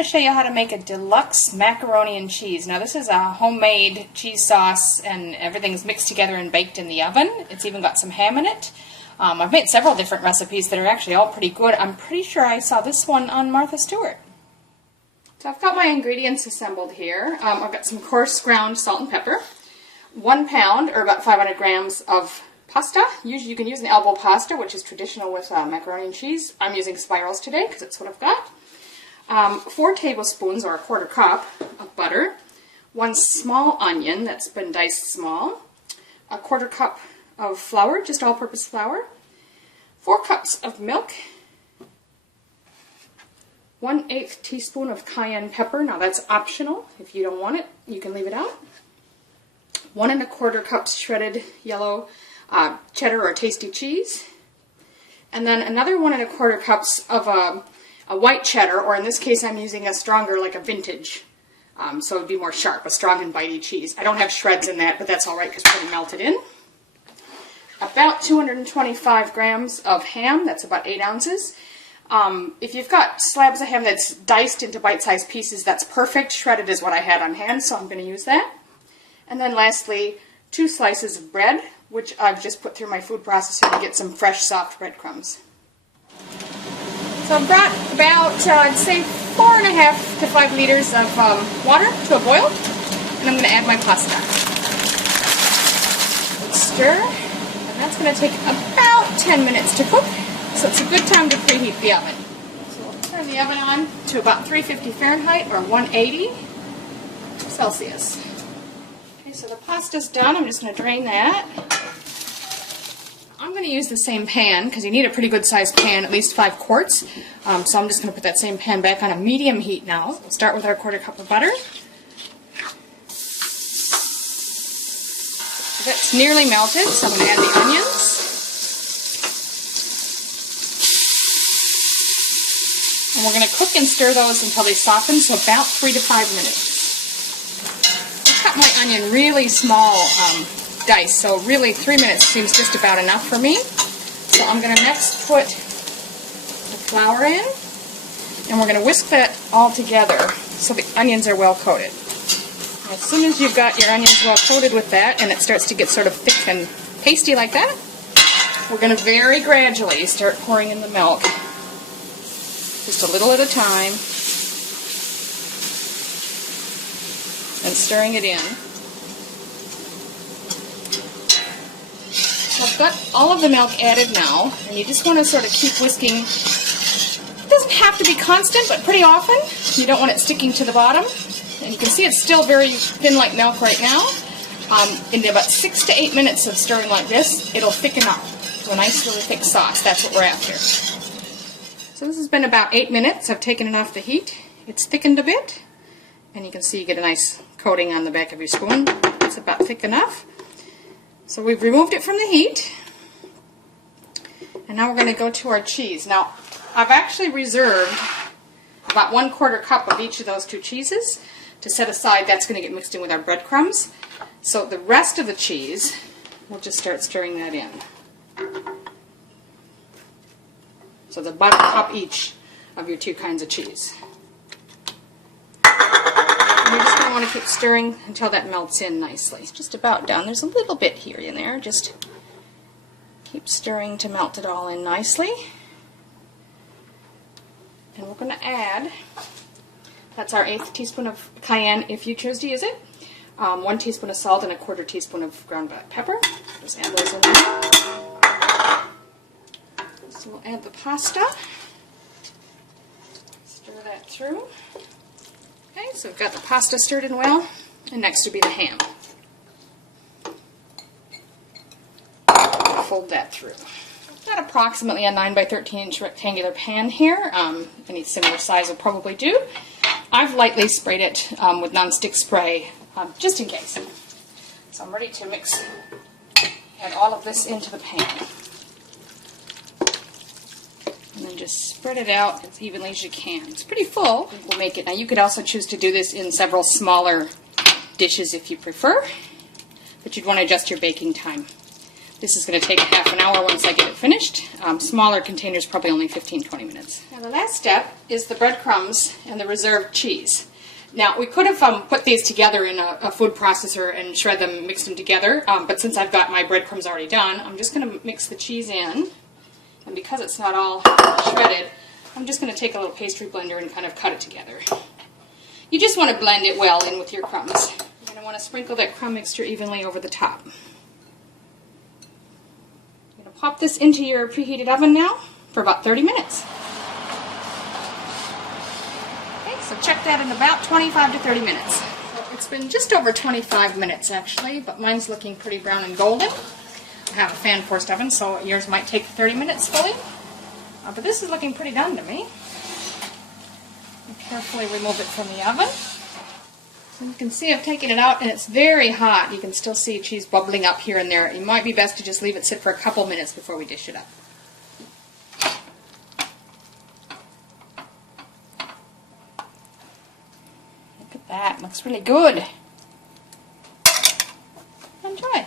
going to show you how to make a deluxe macaroni and cheese. Now this is a homemade cheese sauce and everything's mixed together and baked in the oven. It's even got some ham in it. I've made several different recipes that are actually all pretty good. I'm pretty sure I saw this one on Martha Stewart. So I've got my ingredients assembled here. I've got some coarse ground salt and pepper, 1 pound or about 500 grams of pasta. Usually you can use an elbow pasta, which is traditional with macaroni and cheese. I'm using spirals today because that's what I've got. 4 tablespoons or a 1/4 cup of butter, 1 small onion that's been diced small, a 1/4 cup of flour, just all-purpose flour, 4 cups of milk, 1/8 teaspoon of cayenne pepper. Now that's optional. If you don't want it, you can leave it out. 1 1/4 cups shredded yellow cheddar or tasty cheese, and then another 1 1/4 cups of a white cheddar, or in this case I'm using a stronger, like a vintage, so it would be more sharp, a strong and bitey cheese. I don't have shreds in that, but that's alright because it's pretty melted in. About 225 grams of ham, that's about 8 ounces. If you've got slabs of ham that's diced into bite-sized pieces, that's perfect. Shredded is what I had on hand, so I'm going to use that. And then lastly, 2 slices of bread, which I've just put through my food processor to get some fresh, soft breadcrumbs. So I've brought about, I'd say, 4.5 to 5 liters of water to a boil, and I'm going to add my pasta. Stir, and that's going to take about 10 minutes to cook, so it's a good time to preheat the oven. So we'll turn the oven on to about 350 Fahrenheit or 180 Celsius. Okay, so the pasta's done. I'm just going to drain that. I'm going to use the same pan because you need a pretty good sized pan, at least 5 quarts. So I'm just going to put that same pan back on a medium heat now. We'll start with our 1/4 cup of butter. That's nearly melted, so I'm going to add the onions. And we're going to cook and stir those until they soften, so about 3 to 5 minutes. I cut my onion really small dice, so really 3 minutes seems just about enough for me. So I'm going to next put the flour in, and we're going to whisk that all together so the onions are well coated. As soon as you've got your onions well coated with that and it starts to get sort of thick and pasty like that, we're going to very gradually start pouring in the milk, just a little at a time, and stirring it in. So I've got all of the milk added now, and you just want to sort of keep whisking. It doesn't have to be constant, but pretty often. You don't want it sticking to the bottom. And you can see it's still very thin like milk right now. In about 6 to 8 minutes of stirring like this, it'll thicken up to a nice really thick sauce. That's what we're after. So this has been about 8 minutes. I've taken it off the heat. It's thickened a bit. And you can see you get a nice coating on the back of your spoon. It's about thick enough. So we've removed it from the heat. And now we're going to go to our cheese. Now, I've actually reserved about 1/4 cup of each of those 2 cheeses to set aside. That's going to get mixed in with our breadcrumbs. So the rest of the cheese, we'll just start stirring that in. So about 1 cup each of your 2 kinds of cheese. And you're just going to want to keep stirring until that melts in nicely. It's just about done. There's a little bit here in there. Just keep stirring to melt it all in nicely. And we're going to add, that's our 1/8 teaspoon of cayenne if you choose to use it, 1 teaspoon of salt, and a 1/4 teaspoon of ground black pepper. Just add those in there. So we'll add the pasta, stir that through. Okay, so we've got the pasta stirred in well, and next will be the ham. Fold that through. Got approximately a 9 by 13 inch rectangular pan here. Any similar size will probably do. I've lightly sprayed it with non-stick spray just in case. So I'm ready to add all of this into the pan. And then just spread it out as evenly as you can. It's pretty full. We'll make it. Now you could also choose to do this in several smaller dishes if you prefer, but you'd want to adjust your baking time. This is going to take a half an hour once I get it finished. Smaller containers, probably only 15-20 minutes. Now the last step is the breadcrumbs and the reserved cheese. Now we could have put these together in a food processor and shred them, mix them together, but since I've got my breadcrumbs already done, I'm just going to mix the cheese in. And because it's not all shredded, I'm just going to take a little pastry blender and kind of cut it together. You just want to blend it well in with your crumbs. You're going to want to sprinkle that crumb mixture evenly over the top. Pop this into your preheated oven now for about 30 minutes. Okay, so check that in about 25 to 30 minutes. So it's been just over 25 minutes actually, but mine's looking pretty brown and golden. I have a fan forced oven, so yours might take 30 minutes fully. But this is looking pretty done to me. I'll carefully remove it from the oven. So you can see I've taken it out and it's very hot. You can still see cheese bubbling up here and there. It might be best to just leave it sit for a couple minutes before we dish it up. Look at that, looks really good. Enjoy.